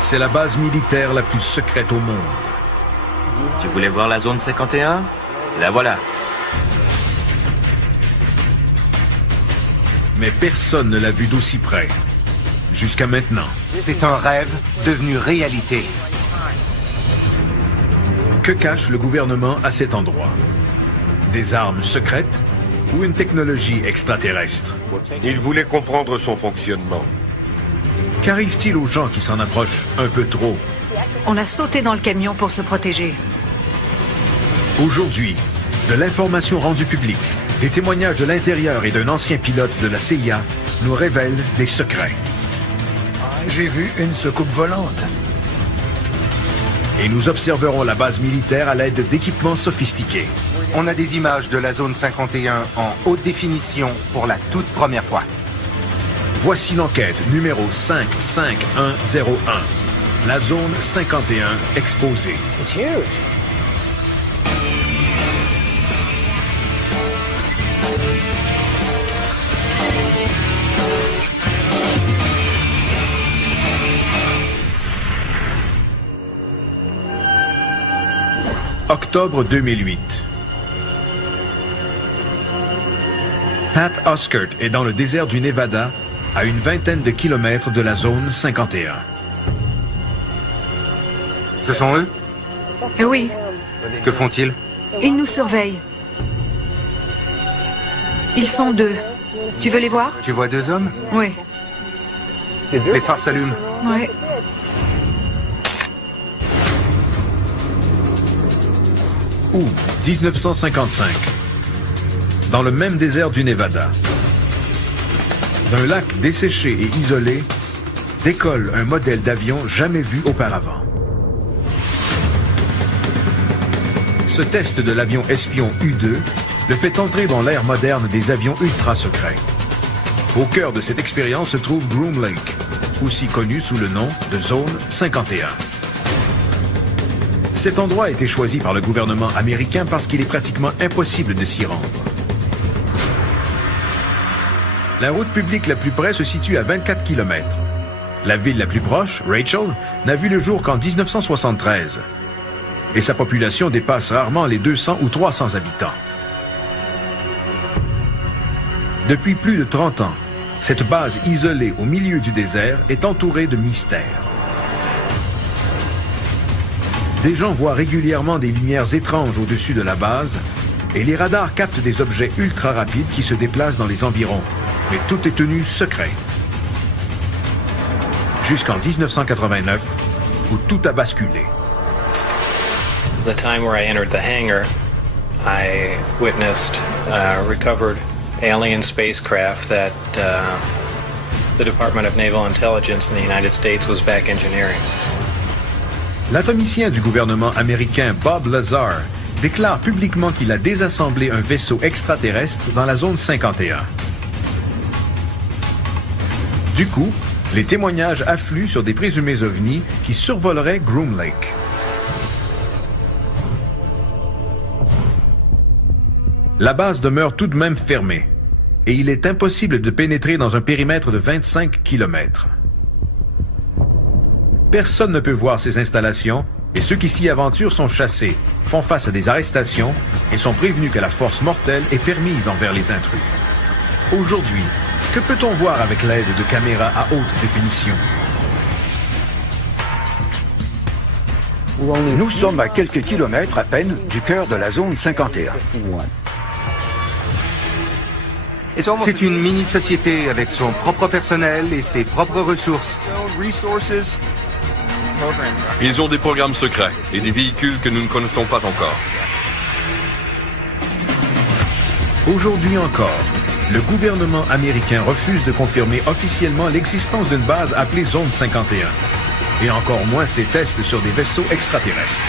C'est la base militaire la plus secrète au monde. Tu voulais voir la zone 51? La voilà. Mais personne ne l'a vue d'aussi près. Jusqu'à maintenant. C'est un rêve devenu réalité. Que cache le gouvernement à cet endroit? Des armes secrètes ou une technologie extraterrestre? Il voulait comprendre son fonctionnement. Qu'arrive-t-il aux gens qui s'en approchent un peu trop? On a sauté dans le camion pour se protéger. Aujourd'hui, de l'information rendue publique, des témoignages de l'intérieur et d'un ancien pilote de la CIA nous révèlent des secrets. J'ai vu une soucoupe volante. Et nous observerons la base militaire à l'aide d'équipements sophistiqués. On a des images de la zone 51 en haute définition pour la toute première fois. Voici l'enquête numéro 55101. La zone 51 exposée. It's huge. Octobre 2008. Pat Oskert est dans le désert du Nevada, à une vingtaine de kilomètres de la zone 51. Ce sont eux? Oui, Que font-ils? ils nous surveillent. Ils sont 2. Tu veux les voir? Tu vois 2 hommes? Oui. Les phares s'allument. Oui. Août 1955. Dans le même désert du Nevada. D'un lac desséché et isolé, décolle un modèle d'avion jamais vu auparavant. Ce test de l'avion espion U-2 le fait entrer dans l'ère moderne des avions ultra secrets. Au cœur de cette expérience se trouve Groom Lake, aussi connu sous le nom de Zone 51. Cet endroit a été choisi par le gouvernement américain parce qu'il est pratiquement impossible de s'y rendre. La route publique la plus près se situe à 24 km. La ville la plus proche, Rachel, n'a vu le jour qu'en 1973. Et sa population dépasse rarement les 200 ou 300 habitants. Depuis plus de 30 ans, cette base isolée au milieu du désert est entourée de mystères. Des gens voient régulièrement des lumières étranges au-dessus de la base et les radars captent des objets ultra rapides qui se déplacent dans les environs. Mais tout est tenu secret. Jusqu'en 1989, où tout a basculé. The time where I entered the hangar, I witnessed recovered alien spacecraft that the Department of Naval Intelligence in the United States was back engineering. L'atomicien du gouvernement américain Bob Lazar déclare publiquement qu'il a désassemblé un vaisseau extraterrestre dans la zone 51. Du coup, les témoignages affluent sur des présumés ovnis qui survoleraient Groom Lake. La base demeure tout de même fermée et il est impossible de pénétrer dans un périmètre de 25 km. Personne ne peut voir ces installations et ceux qui s'y aventurent sont chassés, font face à des arrestations et sont prévenus que la force mortelle est permise envers les intrus. Aujourd'hui, que peut-on voir avec l'aide de caméras à haute définition? Nous sommes à quelques kilomètres à peine du cœur de la zone 51. C'est une mini-société avec son propre personnel et ses propres ressources. Ils ont des programmes secrets et des véhicules que nous ne connaissons pas encore. Aujourd'hui encore, le gouvernement américain refuse de confirmer officiellement l'existence d'une base appelée Zone 51, et encore moins ses tests sur des vaisseaux extraterrestres.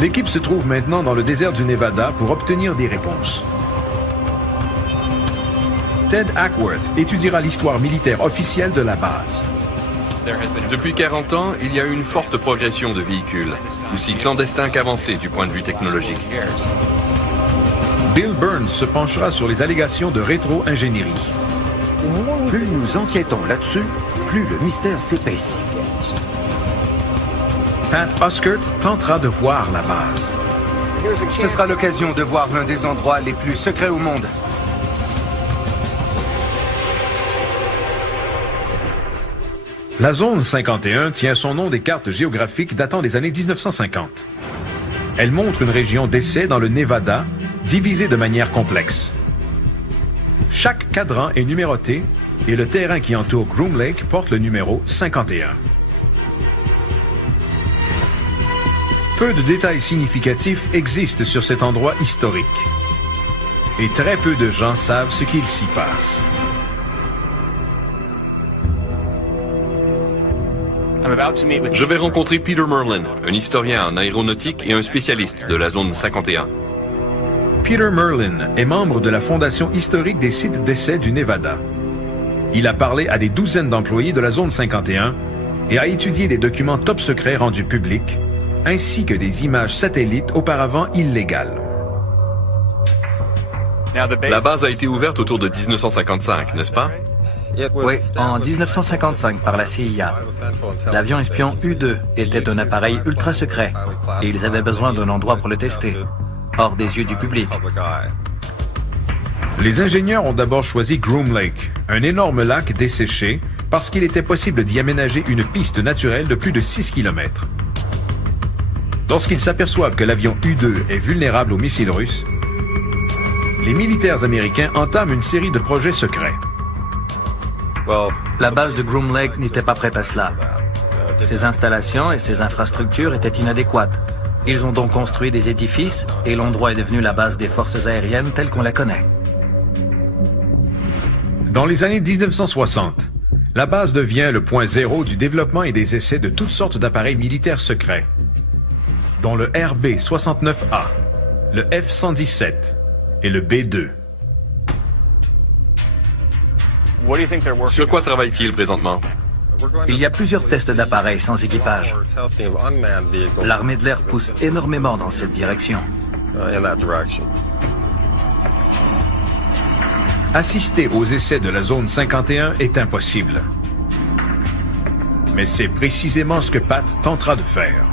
L'équipe se trouve maintenant dans le désert du Nevada pour obtenir des réponses. Ted Ackworth étudiera l'histoire militaire officielle de la base. Depuis 40 ans, il y a eu une forte progression de véhicules, aussi clandestins qu'avancés du point de vue technologique. Bill Burns se penchera sur les allégations de rétro-ingénierie. Plus nous enquêtons là-dessus, plus le mystère s'épaissit. Pat Oscart tentera de voir la base. Ce sera l'occasion de voir l'un des endroits les plus secrets au monde. La zone 51 tient son nom des cartes géographiques datant des années 1950. Elle montre une région d'essai dans le Nevada, divisée de manière complexe. Chaque cadran est numéroté et le terrain qui entoure Groom Lake porte le numéro 51. Peu de détails significatifs existent sur cet endroit historique. Et très peu de gens savent ce qu'il s'y passe. Je vais rencontrer Peter Merlin, un historien en aéronautique et un spécialiste de la zone 51. Peter Merlin est membre de la Fondation historique des sites d'essai du Nevada. Il a parlé à des douzaines d'employés de la zone 51 et a étudié des documents top secrets rendus publics, ainsi que des images satellites auparavant illégales. La base a été ouverte autour de 1955, n'est-ce pas? Oui, en 1955 par la CIA. L'avion espion U-2 était un appareil ultra secret et ils avaient besoin d'un endroit pour le tester, hors des yeux du public. Les ingénieurs ont d'abord choisi Groom Lake, un énorme lac desséché, parce qu'il était possible d'y aménager une piste naturelle de plus de 6 km. Lorsqu'ils s'aperçoivent que l'avion U-2 est vulnérable aux missiles russes, les militaires américains entament une série de projets secrets. La base de Groom Lake n'était pas prête à cela. Ses installations et ses infrastructures étaient inadéquates. Ils ont donc construit des édifices et l'endroit est devenu la base des forces aériennes telle qu'on la connaît. Dans les années 1960, la base devient le point zéro du développement et des essais de toutes sortes d'appareils militaires secrets, dont le RB-69A, le F-117 et le B-2. Sur quoi travaille-t-il présentement? Il y a plusieurs tests d'appareils sans équipage. L'armée de l'air pousse énormément dans cette direction. Assister aux essais de la zone 51 est impossible. Mais c'est précisément ce que Pat tentera de faire.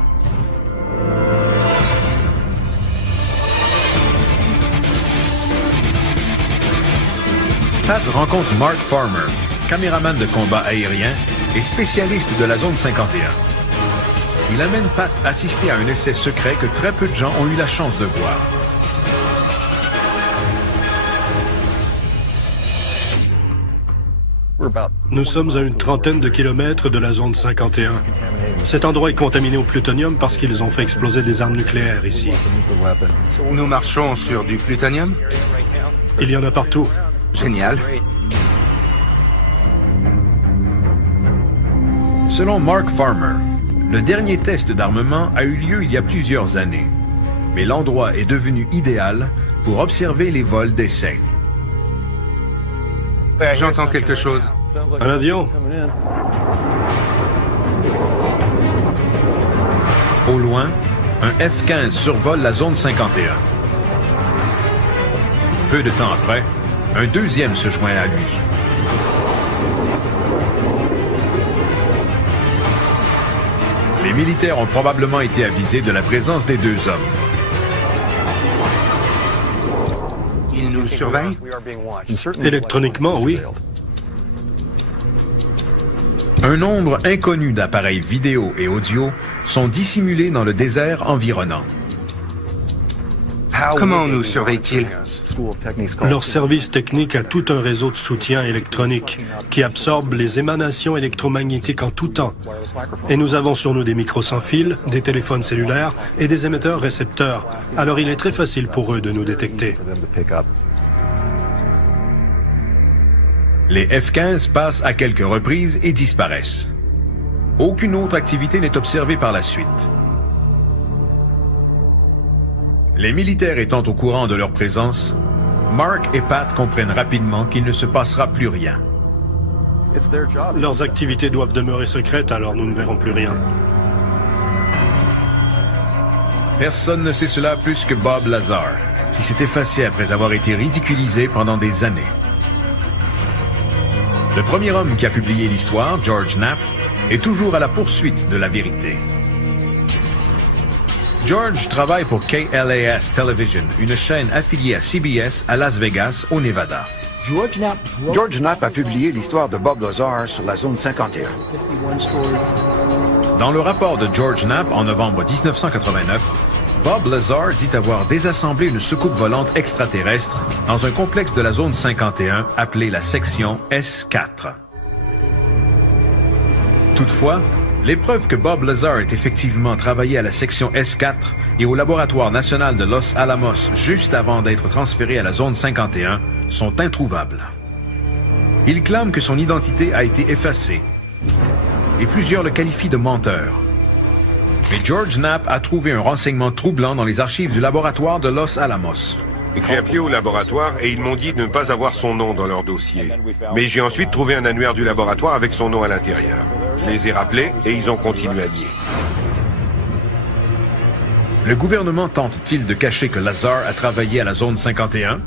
Pat rencontre Mark Farmer, caméraman de combat aérien et spécialiste de la zone 51. Il amène Pat assister à un essai secret que très peu de gens ont eu la chance de voir. Nous sommes à une trentaine de kilomètres de la zone 51. Cet endroit est contaminé au plutonium parce qu'ils ont fait exploser des armes nucléaires ici. Nous marchons sur du plutonium? Il y en a partout. Génial. Selon Mark Farmer, le dernier test d'armement a eu lieu il y a plusieurs années. Mais l'endroit est devenu idéal pour observer les vols d'essai. J'entends quelque chose. Un avion? Au loin, un F-15 survole la zone 51. Peu de temps après, un deuxième se joint à lui. Les militaires ont probablement été avisés de la présence des deux hommes. Ils nous surveillent? Électroniquement, oui. Un nombre inconnu d'appareils vidéo et audio sont dissimulés dans le désert environnant. Comment nous surveillent-ils? Leur service technique a tout un réseau de soutien électronique qui absorbe les émanations électromagnétiques en tout temps. Et nous avons sur nous des micros sans fil, des téléphones cellulaires et des émetteurs-récepteurs. Alors il est très facile pour eux de nous détecter. Les F-15 passent à quelques reprises et disparaissent. Aucune autre activité n'est observée par la suite. Les militaires étant au courant de leur présence, Mark et Pat comprennent rapidement qu'il ne se passera plus rien. Leurs activités doivent demeurer secrètes, alors nous ne verrons plus rien. Personne ne sait cela plus que Bob Lazar, qui s'est effacé après avoir été ridiculisé pendant des années. Le premier homme qui a publié l'histoire, George Knapp, est toujours à la poursuite de la vérité. George travaille pour KLAS Television, une chaîne affiliée à CBS à Las Vegas, au Nevada. George Knapp a publié l'histoire de Bob Lazar sur la zone 51. Dans le rapport de George Knapp en novembre 1989, Bob Lazar dit avoir désassemblé une soucoupe volante extraterrestre dans un complexe de la zone 51 appelé la section S4. Toutefois, les preuves que Bob Lazar ait effectivement travaillé à la section S4 et au laboratoire national de Los Alamos juste avant d'être transféré à la zone 51 sont introuvables. Il clame que son identité a été effacée et plusieurs le qualifient de menteur. Mais George Knapp a trouvé un renseignement troublant dans les archives du laboratoire de Los Alamos. J'ai appelé au laboratoire et ils m'ont dit de ne pas avoir son nom dans leur dossier. Mais j'ai ensuite trouvé un annuaire du laboratoire avec son nom à l'intérieur. Je les ai rappelés et ils ont continué à nier. Le gouvernement tente-t-il de cacher que Lazar a travaillé à la zone 51?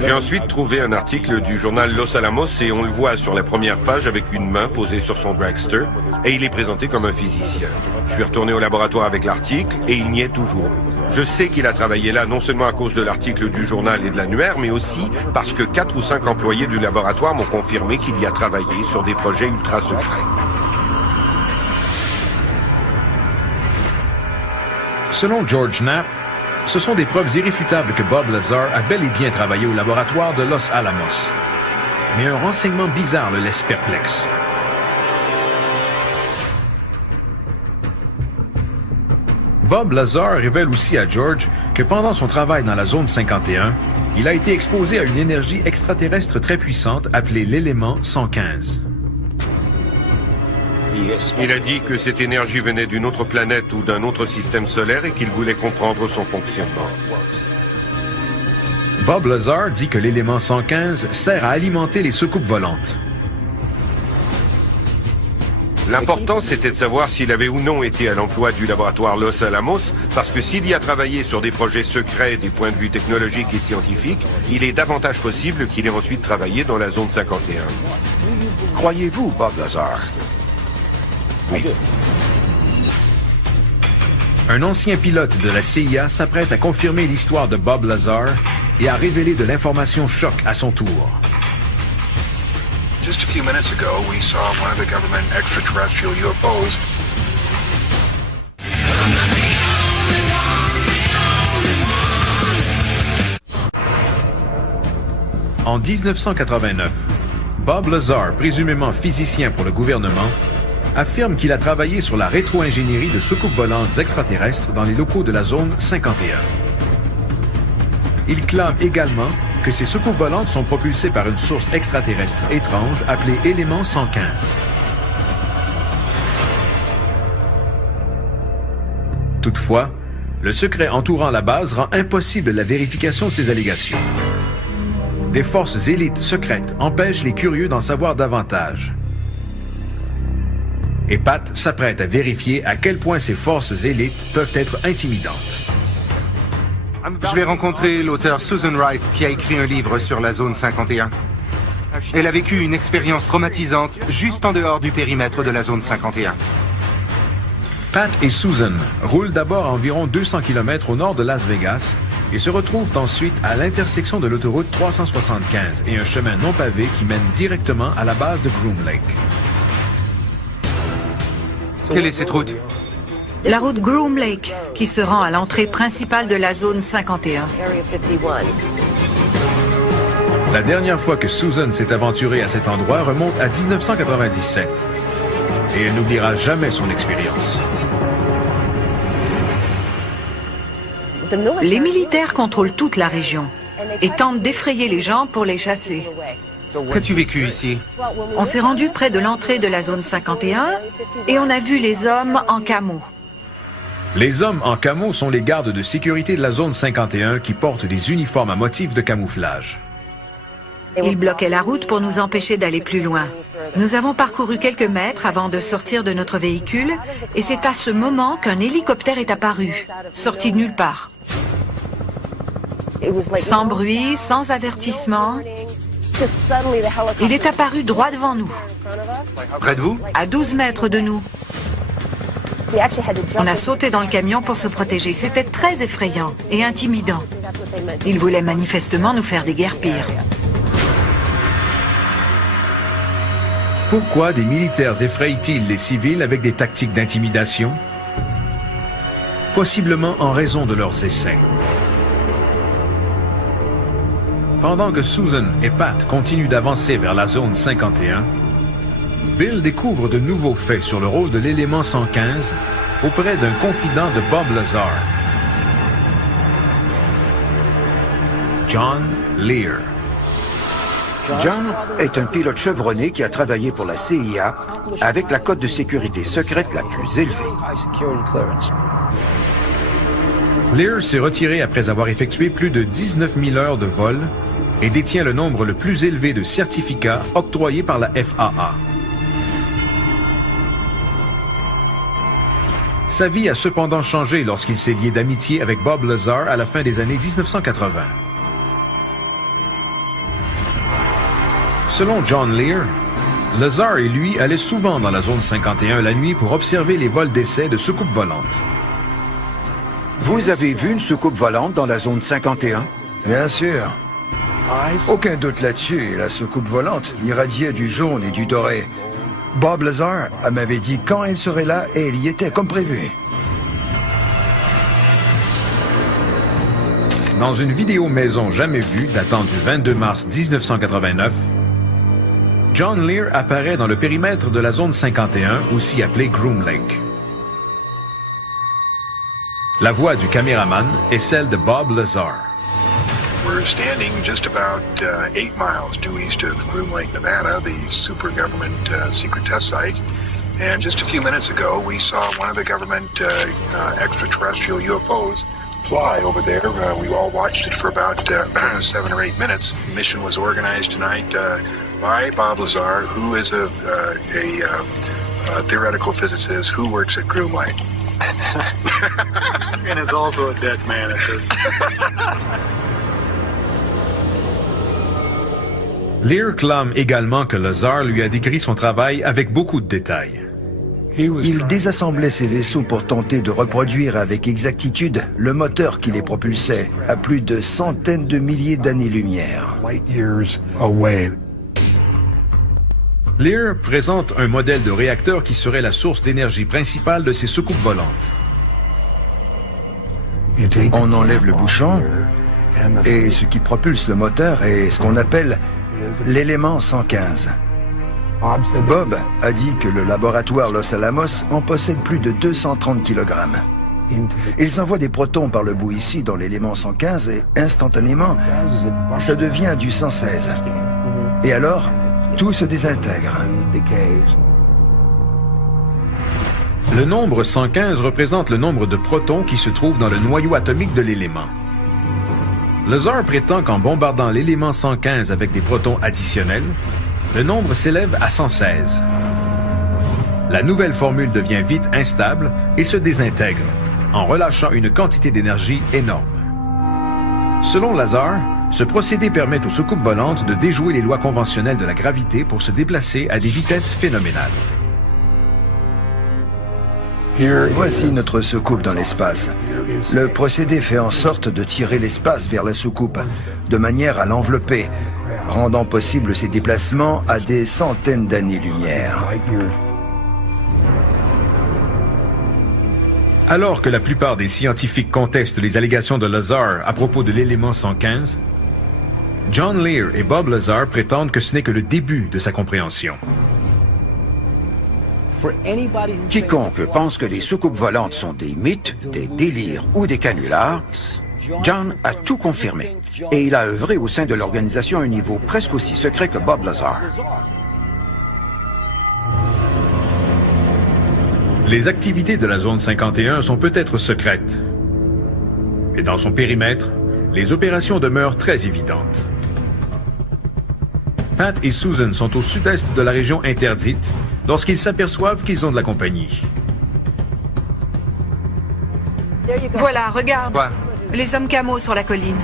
J'ai ensuite trouvé un article du journal Los Alamos et on le voit sur la première page avec une main posée sur son dragster et il est présenté comme un physicien. Je suis retourné au laboratoire avec l'article et il n'y est toujours. Je sais qu'il a travaillé là non seulement à cause de l'article du journal et de l'annuaire, mais aussi parce que 4 ou 5 employés du laboratoire m'ont confirmé qu'il y a travaillé sur des projets ultra secrets. Selon George Knapp, ce sont des preuves irréfutables que Bob Lazar a bel et bien travaillé au laboratoire de Los Alamos. Mais un renseignement bizarre le laisse perplexe. Bob Lazar révèle aussi à George que pendant son travail dans la zone 51, il a été exposé à une énergie extraterrestre très puissante appelée l'élément 115. Il a dit que cette énergie venait d'une autre planète ou d'un autre système solaire et qu'il voulait comprendre son fonctionnement. Bob Lazar dit que l'élément 115 sert à alimenter les soucoupes volantes. L'important, c'était de savoir s'il avait ou non été à l'emploi du laboratoire Los Alamos, parce que s'il y a travaillé sur des projets secrets des points de vue technologiques et scientifiques, il est davantage possible qu'il ait ensuite travaillé dans la zone 51. Croyez-vous, Bob Lazar? Oui. Un ancien pilote de la CIA s'apprête à confirmer l'histoire de Bob Lazar et à révéler de l'information choc à son tour. Just a few minutes ago, we saw one of the government extraterrestrial UFOs. En 1989, Bob Lazar, présumément physicien pour le gouvernement, affirme qu'il a travaillé sur la rétro-ingénierie de soucoupes volantes extraterrestres dans les locaux de la zone 51. Il clame également que ces soucoupes volantes sont propulsées par une source extraterrestre étrange appelée élément 115. Toutefois, le secret entourant la base rend impossible la vérification de ces allégations. Des forces élites secrètes empêchent les curieux d'en savoir davantage. Et Pat s'apprête à vérifier à quel point ces forces élites peuvent être intimidantes. Je vais rencontrer l'auteur Susan Wright qui a écrit un livre sur la zone 51. Elle a vécu une expérience traumatisante juste en dehors du périmètre de la zone 51. Pat et Susan roulent d'abord à environ 200 km au nord de Las Vegas et se retrouvent ensuite à l'intersection de l'autoroute 375 et un chemin non pavé qui mène directement à la base de Groom Lake. Quelle est cette route? La route Groom Lake, qui se rend à l'entrée principale de la zone 51. La dernière fois que Susan s'est aventurée à cet endroit remonte à 1997. Et elle n'oubliera jamais son expérience. Les militaires contrôlent toute la région et tentent d'effrayer les gens pour les chasser. Qu'as-tu vécu ici? On s'est rendu près de l'entrée de la zone 51 et on a vu les hommes en camo. Les hommes en camo sont les gardes de sécurité de la zone 51 qui portent des uniformes à motifs de camouflage. Ils bloquaient la route pour nous empêcher d'aller plus loin. Nous avons parcouru quelques mètres avant de sortir de notre véhicule et c'est à ce moment qu'un hélicoptère est apparu, sorti de nulle part. Sans bruit, sans avertissement. Il est apparu droit devant nous, Près de vous? à 12 mètres de nous. On a sauté dans le camion pour se protéger. C'était très effrayant et intimidant. Il voulait manifestement nous faire déguerpir. Pourquoi des militaires effrayent-ils les civils avec des tactiques d'intimidation? Possiblement en raison de leurs essais. Pendant que Susan et Pat continuent d'avancer vers la zone 51, Bill découvre de nouveaux faits sur le rôle de l'élément 115 auprès d'un confident de Bob Lazar, John Lear. John est un pilote chevronné qui a travaillé pour la CIA avec la cote de sécurité secrète la plus élevée. Lear s'est retiré après avoir effectué plus de 19 000 heures de vol et détient le nombre le plus élevé de certificats octroyés par la FAA. Sa vie a cependant changé lorsqu'il s'est lié d'amitié avec Bob Lazar à la fin des années 1980. Selon John Lear, Lazar et lui allaient souvent dans la zone 51 la nuit pour observer les vols d'essai de soucoupes volantes. Vous avez vu une soucoupe volante dans la zone 51? Bien sûr. Aucun doute là-dessus, la soucoupe volante irradiait du jaune et du doré. Bob Lazar m'avait dit quand il serait là et il y était comme prévu. Dans une vidéo maison jamais vue datant du 22 mars 1989, John Lear apparaît dans le périmètre de la zone 51, aussi appelée Groom Lake. La voix du caméraman est celle de Bob Lazar. We're standing just about 8 miles due east of Groom Lake, Nevada, the super government secret test site. And just a few minutes ago, we saw one of the government extraterrestrial UFOs fly over there. We all watched it for about 7 or 8 minutes. The mission was organized tonight by Bob Lazar, who is a theoretical physicist who works at Groom Lake. And is also a dead man at this point. Lear clame également que Lazar lui a décrit son travail avec beaucoup de détails. Il désassemblait ses vaisseaux pour tenter de reproduire avec exactitude le moteur qui les propulsait à plus de centaines de milliers d'années-lumière. Lear présente un modèle de réacteur qui serait la source d'énergie principale de ces soucoupes volantes. On enlève le bouchon et ce qui propulse le moteur est ce qu'on appelle l'élément 115. Bob a dit que le laboratoire Los Alamos en possède plus de 230 kg. Ils envoient des protons par le bout ici dans l'élément 115 et instantanément, ça devient du 116. Et alors, tout se désintègre. Le nombre 115 représente le nombre de protons qui se trouvent dans le noyau atomique de l'élément. Lazar prétend qu'en bombardant l'élément 115 avec des protons additionnels, le nombre s'élève à 116. La nouvelle formule devient vite instable et se désintègre, en relâchant une quantité d'énergie énorme. Selon Lazar, ce procédé permet aux soucoupes volantes de déjouer les lois conventionnelles de la gravité pour se déplacer à des vitesses phénoménales. Voici notre soucoupe dans l'espace. Le procédé fait en sorte de tirer l'espace vers la soucoupe, de manière à l'envelopper, rendant possible ses déplacements à des centaines d'années-lumière. Alors que la plupart des scientifiques contestent les allégations de Lazar à propos de l'élément 115, John Lear et Bob Lazar prétendent que ce n'est que le début de sa compréhension. Quiconque pense que les soucoupes volantes sont des mythes, des délires ou des canulars, John a tout confirmé. Et il a œuvré au sein de l'organisation à un niveau presque aussi secret que Bob Lazar. Les activités de la zone 51 sont peut-être secrètes. Mais dans son périmètre, les opérations demeurent très évidentes. Pat et Susan sont au sud-est de la région interdite lorsqu'ils s'aperçoivent qu'ils ont de la compagnie. Voilà, regarde. Quoi? Les hommes camos sur la colline.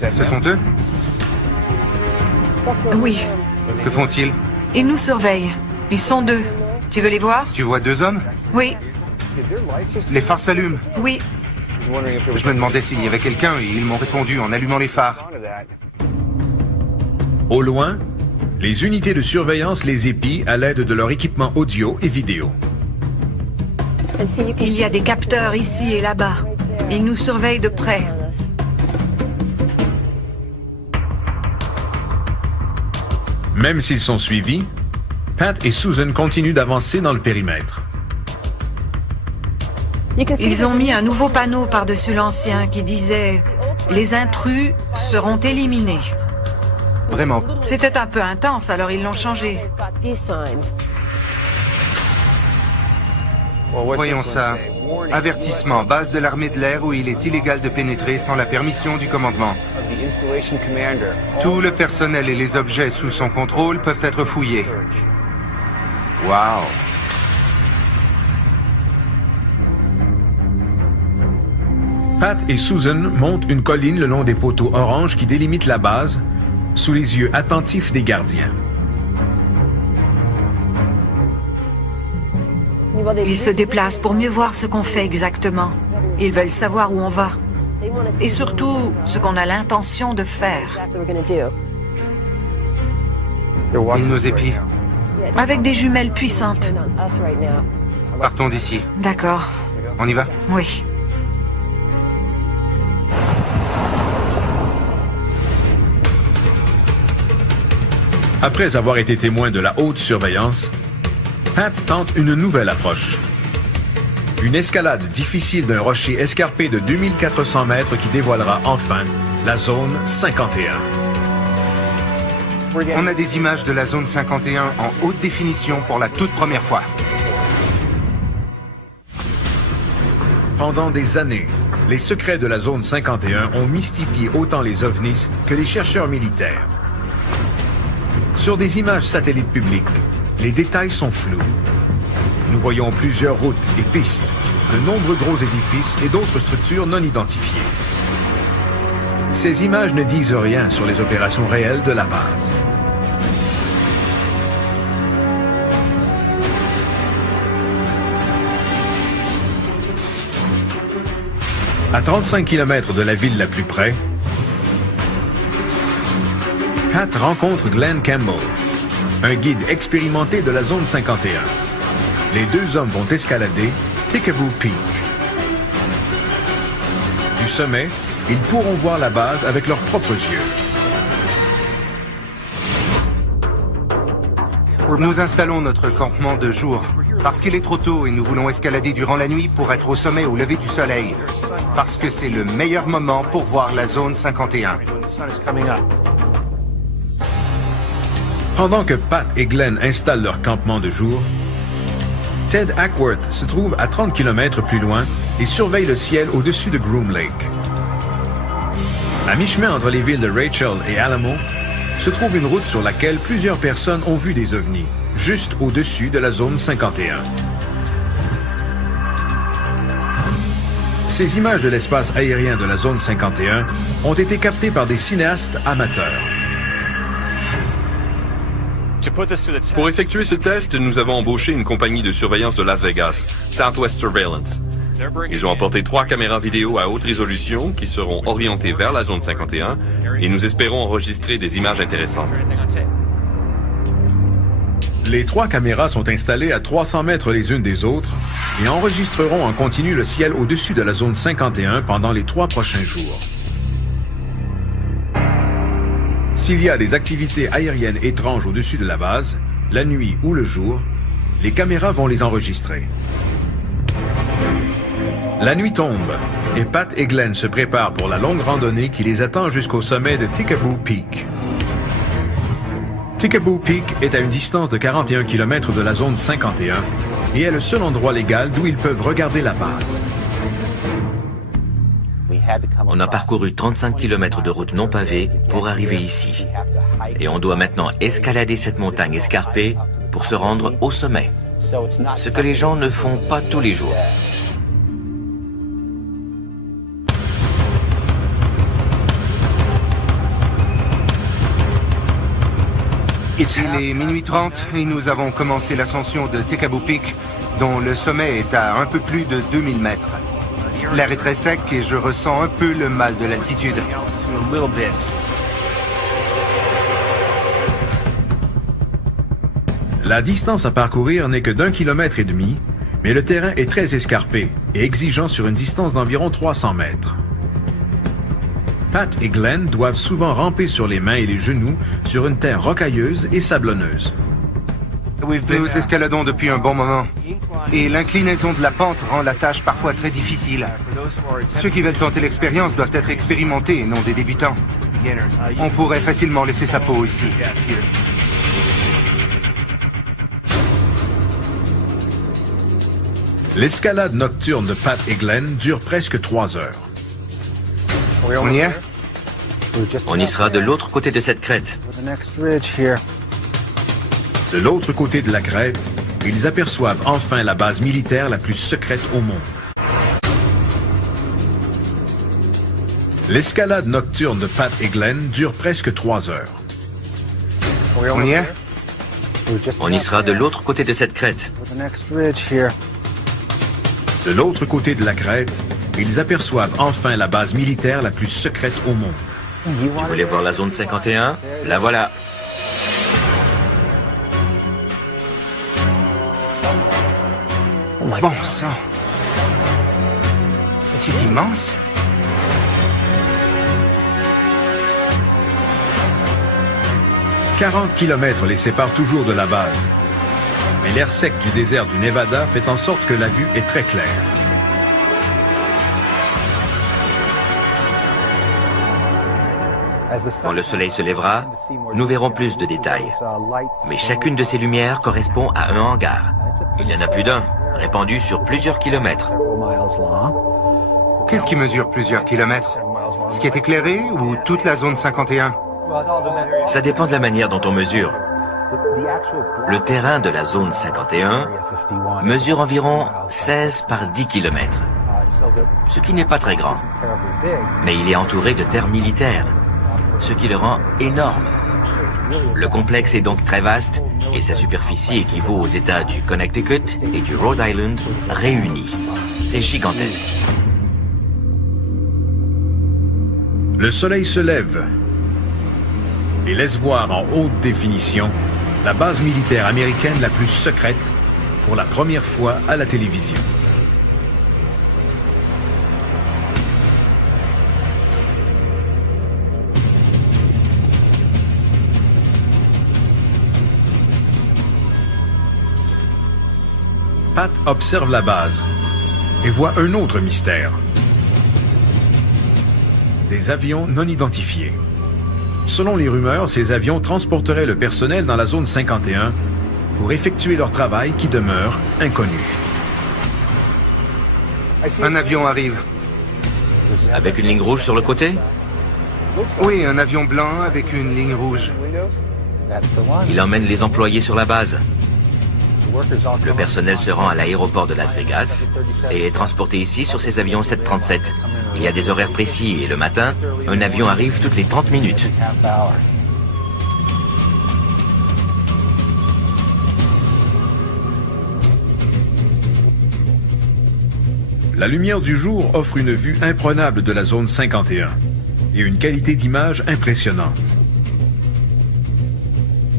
Ce sont eux? Oui. Que font-ils? Ils nous surveillent. Ils sont 2. Tu veux les voir? Tu vois 2 hommes? Oui. Les phares s'allument. Oui. Je me demandais s'il y avait quelqu'un et ils m'ont répondu en allumant les phares. Au loin, les unités de surveillance les épient à l'aide de leur équipement audio et vidéo. Il y a des capteurs ici et là-bas. Ils nous surveillent de près. Même s'ils sont suivis, Pat et Susan continuent d'avancer dans le périmètre. Ils ont mis un nouveau panneau par-dessus l'ancien qui disait « Les intrus seront éliminés ». Vraiment. C'était un peu intense, alors ils l'ont changé. Voyons ça. Avertissement, base de l'armée de l'air où il est illégal de pénétrer sans la permission du commandement. Tout le personnel et les objets sous son contrôle peuvent être fouillés. Wow. Pat et Susan montent une colline le long des poteaux oranges qui délimitent la base, sous les yeux attentifs des gardiens. Ils se déplacent pour mieux voir ce qu'on fait exactement. Ils veulent savoir où on va. Et surtout, ce qu'on a l'intention de faire. Ils nous épient. Avec des jumelles puissantes. Partons d'ici. D'accord. On y va? Oui. Après avoir été témoin de la haute surveillance, Pat tente une nouvelle approche. Une escalade difficile d'un rocher escarpé de 2400 mètres qui dévoilera enfin la zone 51. On a des images de la zone 51 en haute définition pour la toute première fois. Pendant des années, les secrets de la zone 51 ont mystifié autant les ovnistes que les chercheurs militaires. Sur des images satellites publiques, les détails sont flous. Nous voyons plusieurs routes et pistes, de nombreux gros édifices et d'autres structures non identifiées. Ces images ne disent rien sur les opérations réelles de la base. À 35 km de la ville la plus près, Pat rencontre Glenn Campbell, un guide expérimenté de la zone 51. Les 2 hommes vont escalader Tickaboo Peak. Du sommet, ils pourront voir la base avec leurs propres yeux. Nous installons notre campement de jour parce qu'il est trop tôt et nous voulons escalader durant la nuit pour être au sommet au lever du soleil. Parce que c'est le meilleur moment pour voir la zone 51. Pendant que Pat et Glenn installent leur campement de jour, Ted Ackworth se trouve à 30 km plus loin et surveille le ciel au-dessus de Groom Lake. À mi-chemin entre les villes de Rachel et Alamo, se trouve une route sur laquelle plusieurs personnes ont vu des ovnis, juste au-dessus de la zone 51. Ces images de l'espace aérien de la zone 51 ont été captées par des cinéastes amateurs. Pour effectuer ce test, nous avons embauché une compagnie de surveillance de Las Vegas, Southwest Surveillance. Ils ont emporté 3 caméras vidéo à haute résolution qui seront orientées vers la zone 51 et nous espérons enregistrer des images intéressantes. Les 3 caméras sont installées à 300 mètres les unes des autres et enregistreront en continu le ciel au-dessus de la zone 51 pendant les 3 prochains jours. S'il y a des activités aériennes étranges au-dessus de la base, la nuit ou le jour, les caméras vont les enregistrer. La nuit tombe et Pat et Glenn se préparent pour la longue randonnée qui les attend jusqu'au sommet de Tickaboo Peak. Tickaboo Peak est à une distance de 41 km de la zone 51 et est le seul endroit légal d'où ils peuvent regarder la base. On a parcouru 35 km de route non pavée pour arriver ici. Et on doit maintenant escalader cette montagne escarpée pour se rendre au sommet. Ce que les gens ne font pas tous les jours. Il est minuit 30 et nous avons commencé l'ascension de Tekabo Peak, dont le sommet est à un peu plus de 2000 mètres. L'air est très sec et je ressens un peu le mal de l'altitude. La distance à parcourir n'est que d'1,5 km, mais le terrain est très escarpé et exigeant sur une distance d'environ 300 mètres. Pat et Glenn doivent souvent ramper sur les mains et les genoux sur une terre rocailleuse et sablonneuse. Nous escaladons depuis un bon moment et l'inclinaison de la pente rend la tâche parfois très difficile. Ceux qui veulent tenter l'expérience doivent être expérimentés et non des débutants. On pourrait facilement laisser sa peau ici. L'escalade nocturne de Pat et Glenn dure presque 3 heures. On y est? On y sera de l'autre côté de cette crête. De l'autre côté de la crête, ils aperçoivent enfin la base militaire la plus secrète au monde. L'escalade nocturne de Pat et Glenn dure presque 3 heures. On y est? On y sera de l'autre côté de cette crête. De l'autre côté de la crête, ils aperçoivent enfin la base militaire la plus secrète au monde. Vous voulez voir la zone 51? La voilà. Bon sang. C'est immense. « 40 km les séparent toujours de la base. Mais l'air sec du désert du Nevada fait en sorte que la vue est très claire. Quand le soleil se lèvera, nous verrons plus de détails. Mais chacune de ces lumières correspond à un hangar. Il y en a plus d'un, répandu sur plusieurs kilomètres. Qu'est-ce qui mesure plusieurs kilomètres? Ce qui est éclairé ou toute la zone 51? Ça dépend de la manière dont on mesure. Le terrain de la zone 51 mesure environ 16 par 10 km, ce qui n'est pas très grand. Mais il est entouré de terres militaires, ce qui le rend énorme. Le complexe est donc très vaste et sa superficie équivaut aux États du Connecticut et du Rhode Island réunis. C'est gigantesque. Le soleil se lève et laisse voir en haute définition la base militaire américaine la plus secrète pour la première fois à la télévision. Pat observe la base et voit un autre mystère. Des avions non identifiés. Selon les rumeurs, ces avions transporteraient le personnel dans la zone 51 pour effectuer leur travail qui demeure inconnu. Un avion arrive. Avec une ligne rouge sur le côté? Oui, un avion blanc avec une ligne rouge. Il emmène les employés sur la base. Le personnel se rend à l'aéroport de Las Vegas et est transporté ici sur ces avions 737. Il y a des horaires précis et le matin, un avion arrive toutes les 30 minutes. La lumière du jour offre une vue imprenable de la zone 51 et une qualité d'image impressionnante.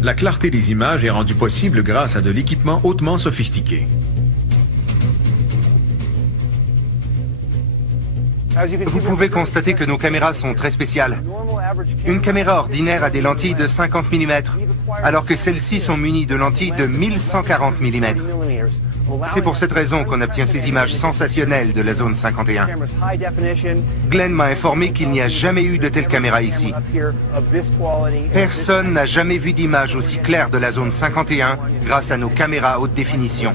La clarté des images est rendue possible grâce à de l'équipement hautement sophistiqué. Vous pouvez constater que nos caméras sont très spéciales. Une caméra ordinaire a des lentilles de 50 mm, alors que celles-ci sont munies de lentilles de 1140 mm. C'est pour cette raison qu'on obtient ces images sensationnelles de la zone 51. Glenn m'a informé qu'il n'y a jamais eu de telle caméra ici. Personne n'a jamais vu d'image aussi claire de la zone 51 grâce à nos caméras haute définition.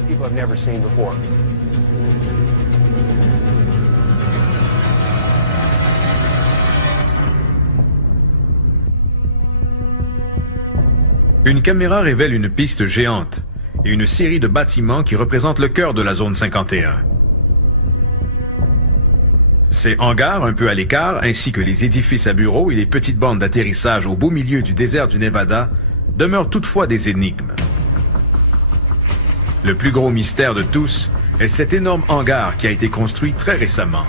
Une caméra révèle une piste géante et une série de bâtiments qui représentent le cœur de la zone 51. Ces hangars un peu à l'écart, ainsi que les édifices à bureaux et les petites bandes d'atterrissage au beau milieu du désert du Nevada, demeurent toutefois des énigmes. Le plus gros mystère de tous est cet énorme hangar qui a été construit très récemment.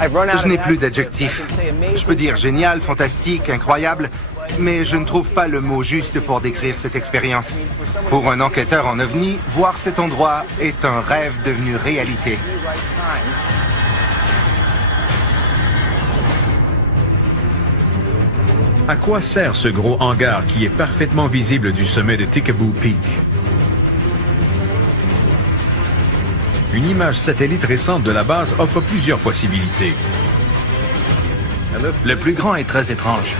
Je n'ai plus d'adjectifs. Je peux dire génial, fantastique, incroyable, mais je ne trouve pas le mot juste pour décrire cette expérience. Pour un enquêteur en ovni, voir cet endroit est un rêve devenu réalité. À quoi sert ce gros hangar qui est parfaitement visible du sommet de Tikaboo Peak? Une image satellite récente de la base offre plusieurs possibilités. Le plus grand est très étrange.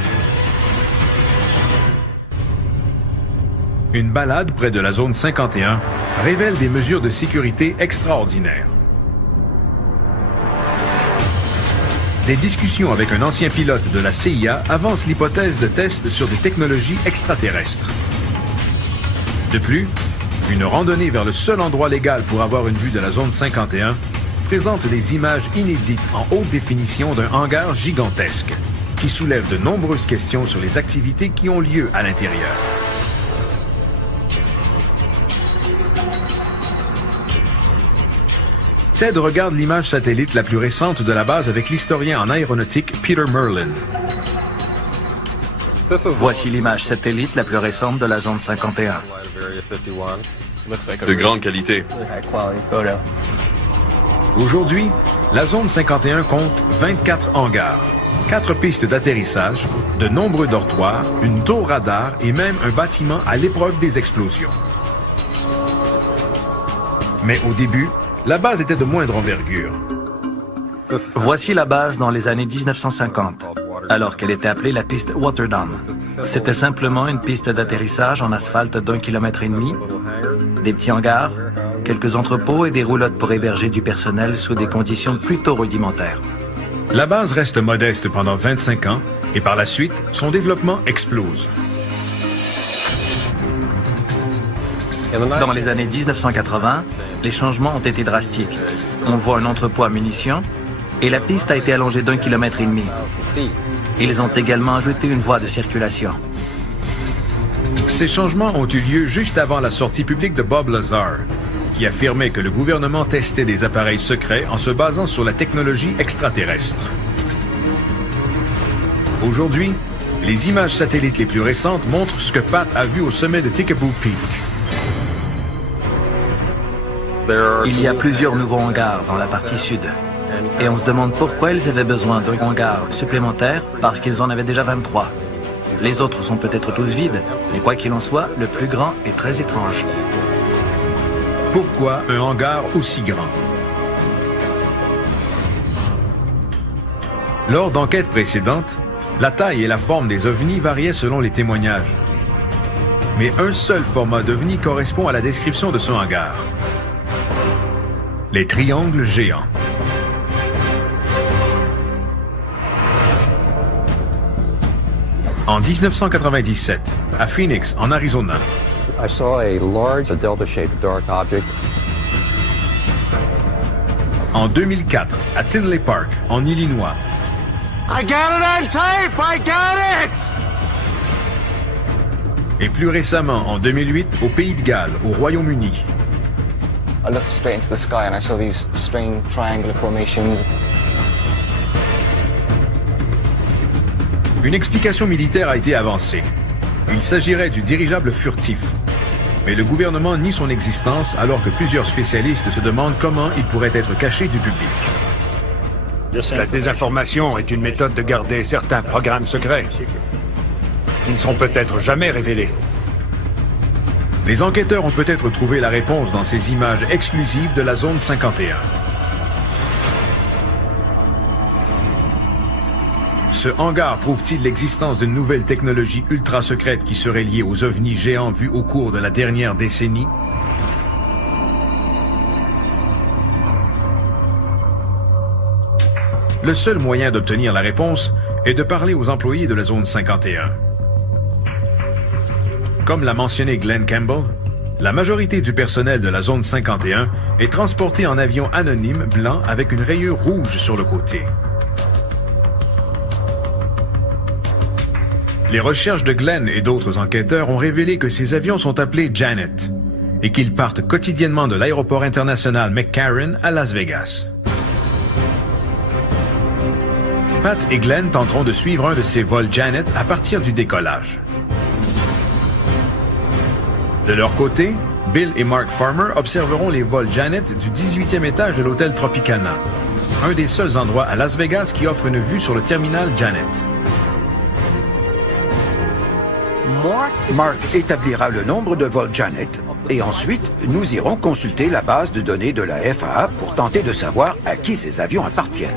Une balade près de la zone 51 révèle des mesures de sécurité extraordinaires. Des discussions avec un ancien pilote de la CIA avancent l'hypothèse de tests sur des technologies extraterrestres. De plus, une randonnée vers le seul endroit légal pour avoir une vue de la zone 51 présente des images inédites en haute définition d'un hangar gigantesque qui soulève de nombreuses questions sur les activités qui ont lieu à l'intérieur. Ted regarde l'image satellite la plus récente de la base avec l'historien en aéronautique Peter Merlin. Voici l'image satellite la plus récente de la zone 51. De grande qualité. Aujourd'hui, la zone 51 compte 24 hangars, 4 pistes d'atterrissage, de nombreux dortoirs, une tour radar et même un bâtiment à l'épreuve des explosions. Mais au début, la base était de moindre envergure. Voici la base dans les années 1950, alors qu'elle était appelée la piste Waterdam. C'était simplement une piste d'atterrissage en asphalte d'1,5 km, des petits hangars, quelques entrepôts et des roulottes pour héberger du personnel sous des conditions plutôt rudimentaires. La base reste modeste pendant 25 ans et par la suite, son développement explose. Dans les années 1980, les changements ont été drastiques. On voit un entrepôt à munitions et la piste a été allongée d'1,5 km. Ils ont également ajouté une voie de circulation. Ces changements ont eu lieu juste avant la sortie publique de Bob Lazar, qui affirmait que le gouvernement testait des appareils secrets en se basant sur la technologie extraterrestre. Aujourd'hui, les images satellites les plus récentes montrent ce que Pat a vu au sommet de Tikaboo Peak. Il y a plusieurs nouveaux hangars dans la partie sud. Et on se demande pourquoi ils avaient besoin d'un hangar supplémentaire parce qu'ils en avaient déjà 23. Les autres sont peut-être tous vides, mais quoi qu'il en soit, le plus grand est très étrange. Pourquoi un hangar aussi grand? Lors d'enquêtes précédentes, la taille et la forme des ovnis variaient selon les témoignages. Mais un seul format d'ovni correspond à la description de ce hangar. Les triangles géants. En 1997, à Phoenix, en Arizona, I saw a large delta-shaped dark object. En 2004, à Tinley Park, en Illinois. I got it on tape! I got it! Et plus récemment, en 2008, au Pays de Galles, au Royaume-Uni. I looked straight into the sky and I saw these strange triangular formations. Une explication militaire a été avancée. Il s'agirait du dirigeable furtif. Mais le gouvernement nie son existence alors que plusieurs spécialistes se demandent comment il pourrait être caché du public. La désinformation est une méthode de garder certains programmes secrets. Ils ne seront peut-être jamais révélés. Les enquêteurs ont peut-être trouvé la réponse dans ces images exclusives de la zone 51. Ce hangar prouve-t-il l'existence d'une nouvelle technologie ultra secrète qui serait liée aux ovnis géants vus au cours de la dernière décennie? Le seul moyen d'obtenir la réponse est de parler aux employés de la zone 51. Comme l'a mentionné Glenn Campbell, la majorité du personnel de la zone 51 est transporté en avion anonyme blanc avec une rayure rouge sur le côté. Les recherches de Glenn et d'autres enquêteurs ont révélé que ces avions sont appelés Janet et qu'ils partent quotidiennement de l'aéroport international McCarran à Las Vegas. Pat et Glenn tenteront de suivre un de ces vols Janet à partir du décollage. De leur côté, Bill et Mark Farmer observeront les vols Janet du 18e étage de l'hôtel Tropicana, un des seuls endroits à Las Vegas qui offre une vue sur le terminal Janet. Mark établira le nombre de vols Janet et ensuite nous irons consulter la base de données de la FAA pour tenter de savoir à qui ces avions appartiennent.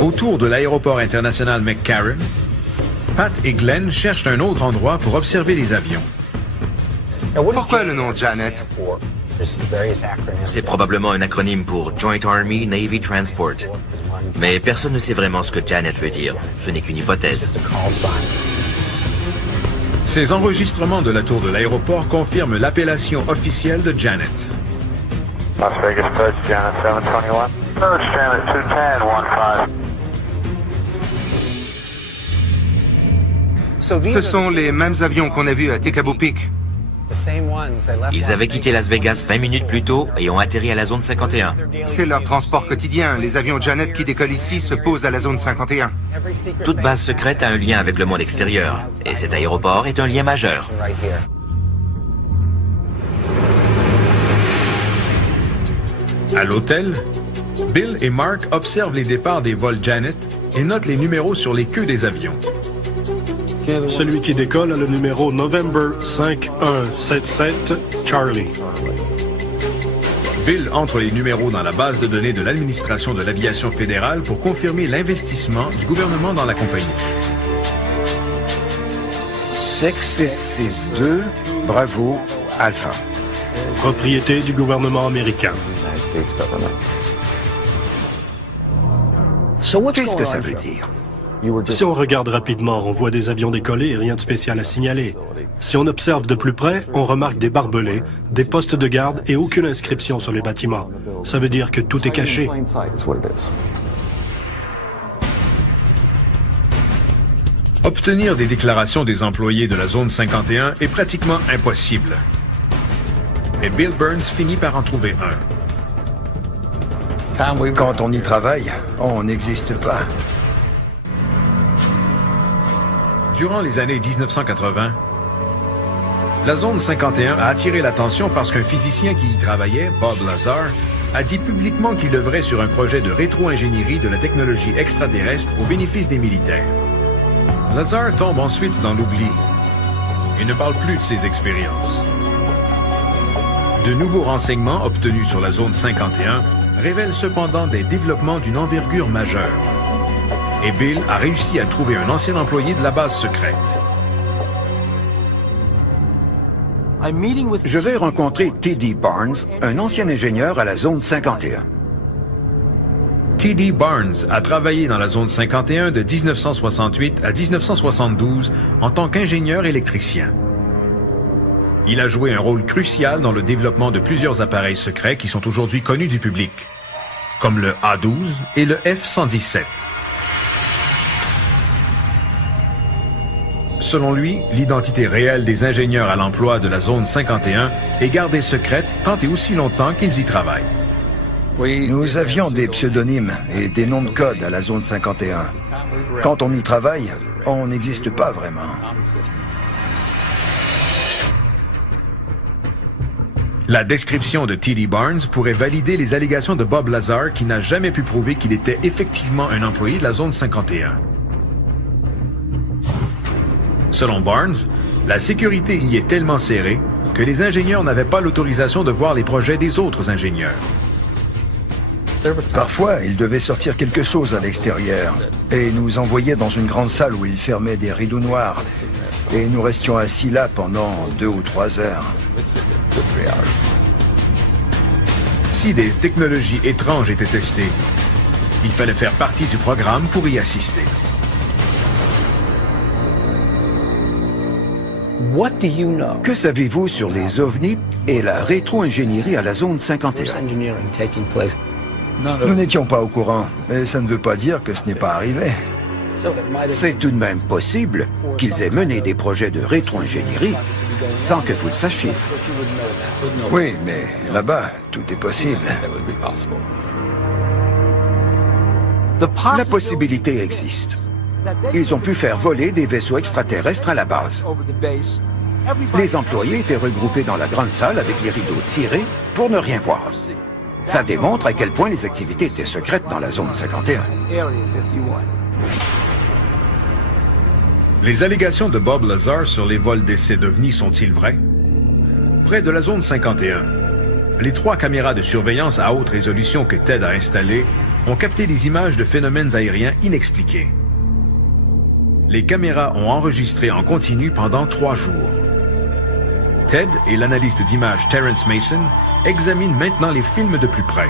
Autour de l'aéroport international McCarran, Pat et Glenn cherchent un autre endroit pour observer les avions. Pourquoi le nom Janet? C'est probablement un acronyme pour Joint Army Navy Transport. Mais personne ne sait vraiment ce que Janet veut dire. Ce n'est qu'une hypothèse. Ces enregistrements de la tour de l'aéroport confirment l'appellation officielle de Janet. Las Vegas approach Janet 721. Approach Janet 210-15. Ce sont les mêmes avions qu'on a vus à Tekabo Peak. Ils avaient quitté Las Vegas 20 minutes plus tôt et ont atterri à la zone 51. C'est leur transport quotidien. Les avions Janet qui décollent ici se posent à la zone 51. Toute base secrète a un lien avec le monde extérieur, et cet aéroport est un lien majeur. À l'hôtel, Bill et Mark observent les départs des vols Janet et notent les numéros sur les queues des avions. Celui qui décolle a le numéro November 5177 Charlie. Bill entre les numéros dans la base de données de l'administration de l'aviation fédérale pour confirmer l'investissement du gouvernement dans la compagnie. 6662 Bravo Alpha. Propriété du gouvernement américain. Qu'est-ce que ça veut dire? Si on regarde rapidement, on voit des avions décoller et rien de spécial à signaler. Si on observe de plus près, on remarque des barbelés, des postes de garde et aucune inscription sur les bâtiments. Ça veut dire que tout est caché. Obtenir des déclarations des employés de la zone 51 est pratiquement impossible. Et Bill Burns finit par en trouver un. Quand on y travaille, on n'existe pas. Durant les années 1980, la zone 51 a attiré l'attention parce qu'un physicien qui y travaillait, Bob Lazar, a dit publiquement qu'il œuvrait sur un projet de rétro-ingénierie de la technologie extraterrestre au bénéfice des militaires. Lazar tombe ensuite dans l'oubli et ne parle plus de ses expériences. De nouveaux renseignements obtenus sur la zone 51 révèlent cependant des développements d'une envergure majeure. Et Bill a réussi à trouver un ancien employé de la base secrète. Je vais rencontrer T.D. Barnes, un ancien ingénieur à la zone 51. T.D. Barnes a travaillé dans la zone 51 de 1968 à 1972 en tant qu'ingénieur électricien. Il a joué un rôle crucial dans le développement de plusieurs appareils secrets qui sont aujourd'hui connus du public, comme le A-12 et le F-117. Selon lui, l'identité réelle des ingénieurs à l'emploi de la zone 51 est gardée secrète tant et aussi longtemps qu'ils y travaillent. Nous avions des pseudonymes et des noms de code à la zone 51. Quand on y travaille, on n'existe pas vraiment. La description de T.D. Barnes pourrait valider les allégations de Bob Lazar qui n'a jamais pu prouver qu'il était effectivement un employé de la zone 51. Selon Barnes, la sécurité y est tellement serrée que les ingénieurs n'avaient pas l'autorisation de voir les projets des autres ingénieurs. Parfois, il devait sortir quelque chose à l'extérieur et nous envoyait dans une grande salle où il fermait des rideaux noirs et nous restions assis là pendant 2 ou 3 heures. Si des technologies étranges étaient testées, il fallait faire partie du programme pour y assister. Que savez-vous sur les ovnis et la rétro-ingénierie à la zone 51? Nous n'étions pas au courant, mais ça ne veut pas dire que ce n'est pas arrivé. C'est tout de même possible qu'ils aient mené des projets de rétro-ingénierie sans que vous le sachiez. Oui, mais là-bas, tout est possible. La possibilité existe. Ils ont pu faire voler des vaisseaux extraterrestres à la base. Les employés étaient regroupés dans la grande salle avec les rideaux tirés pour ne rien voir. Ça démontre à quel point les activités étaient secrètes dans la zone 51. Les allégations de Bob Lazar sur les vols d'essais d'OVNI sont-ils vraies? Près de la zone 51, les 3 caméras de surveillance à haute résolution que Ted a installées ont capté des images de phénomènes aériens inexpliqués. Les caméras ont enregistré en continu pendant 3 jours. Ted et l'analyste d'images Terrence Mason examinent maintenant les films de plus près.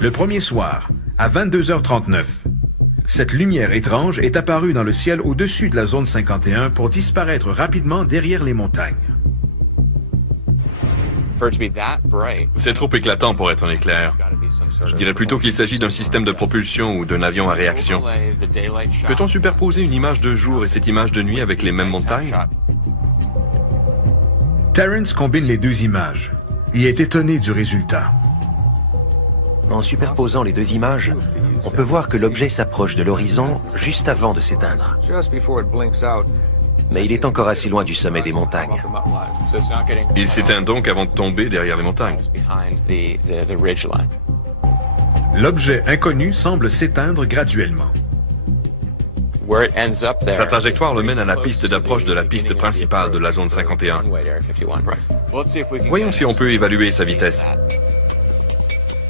Le premier soir, à 22h39, cette lumière étrange est apparue dans le ciel au-dessus de la zone 51 pour disparaître rapidement derrière les montagnes. C'est trop éclatant pour être un éclair. Je dirais plutôt qu'il s'agit d'un système de propulsion ou d'un avion à réaction. Peut-on superposer une image de jour et cette image de nuit avec les mêmes montagnes? Terrence combine les 2 images et est étonné du résultat. En superposant les 2 images, on peut voir que l'objet s'approche de l'horizon juste avant de s'éteindre. Mais il est encore assez loin du sommet des montagnes. Il s'éteint donc avant de tomber derrière les montagnes. L'objet inconnu semble s'éteindre graduellement. Sa trajectoire le mène à la piste d'approche de la piste principale de la zone 51. Voyons si on peut évaluer sa vitesse.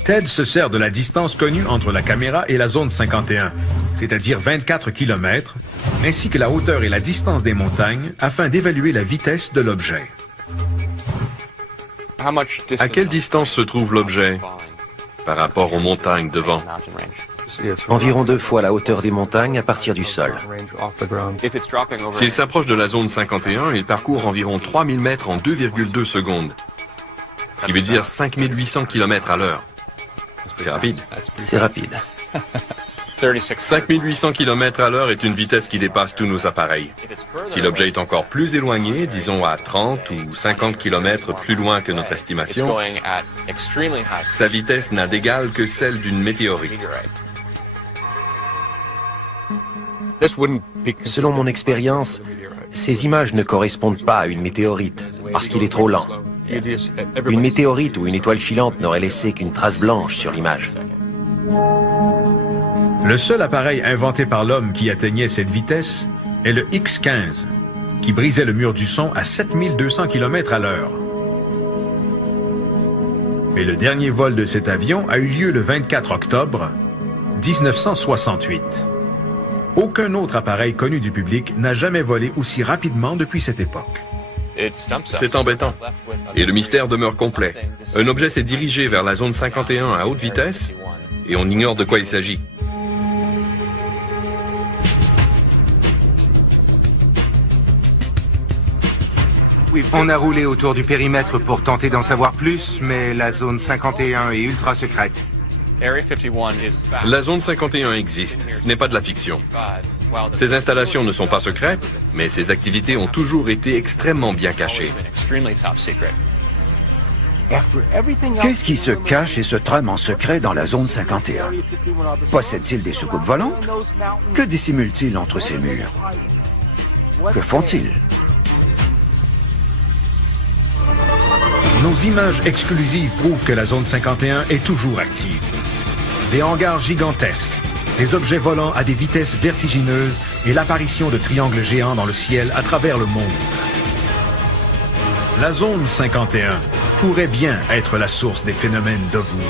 Ted se sert de la distance connue entre la caméra et la zone 51, c'est-à-dire 24 km, ainsi que la hauteur et la distance des montagnes, afin d'évaluer la vitesse de l'objet. À quelle distance se trouve l'objet par rapport aux montagnes devant? Environ 2 fois la hauteur des montagnes à partir du sol. S'il s'approche de la zone 51, il parcourt environ 3000 mètres en 2,2 secondes, ce qui veut dire 5800 km à l'heure. C'est rapide. C'est rapide. 5800 km à l'heure est une vitesse qui dépasse tous nos appareils. Si l'objet est encore plus éloigné, disons à 30 ou 50 km plus loin que notre estimation, sa vitesse n'a d'égal que celle d'une météorite. Selon mon expérience, ces images ne correspondent pas à une météorite, parce qu'il est trop lent. Une météorite ou une étoile filante n'aurait laissé qu'une trace blanche sur l'image. Le seul appareil inventé par l'homme qui atteignait cette vitesse est le X-15, qui brisait le mur du son à 7200 km à l'heure. Mais le dernier vol de cet avion a eu lieu le 24 octobre 1968. Aucun autre appareil connu du public n'a jamais volé aussi rapidement depuis cette époque. C'est embêtant. Et le mystère demeure complet. Un objet s'est dirigé vers la zone 51 à haute vitesse et on ignore de quoi il s'agit. On a roulé autour du périmètre pour tenter d'en savoir plus, mais la zone 51 est ultra secrète. La zone 51 existe, ce n'est pas de la fiction. Ces installations ne sont pas secrètes, mais ces activités ont toujours été extrêmement bien cachées. Qu'est-ce qui se cache et se trame en secret dans la zone 51? Possèdent-ils des soucoupes volantes? Que dissimulent-ils entre ces murs? Que font-ils? Nos images exclusives prouvent que la zone 51 est toujours active. Des hangars gigantesques, des objets volants à des vitesses vertigineuses et l'apparition de triangles géants dans le ciel à travers le monde. La zone 51 pourrait bien être la source des phénomènes d'OVNI.